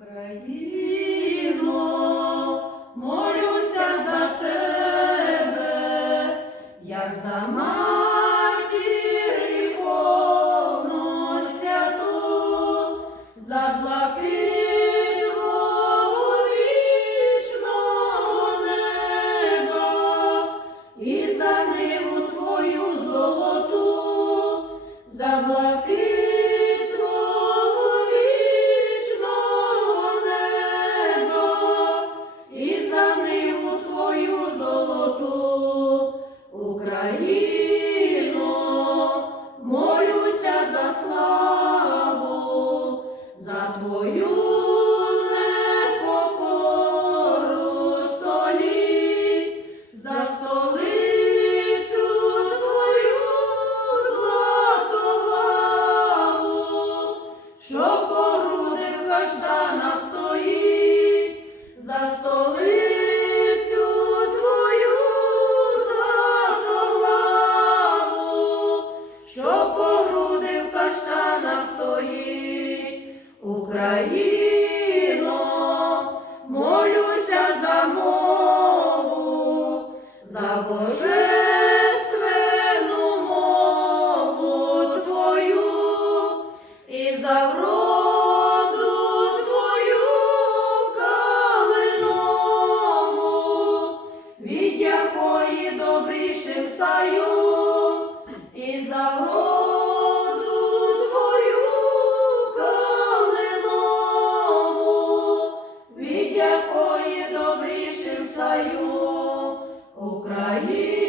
Україно, молюся за тебе, як за маму. Молюся за славу, за твою. Україна. Україна.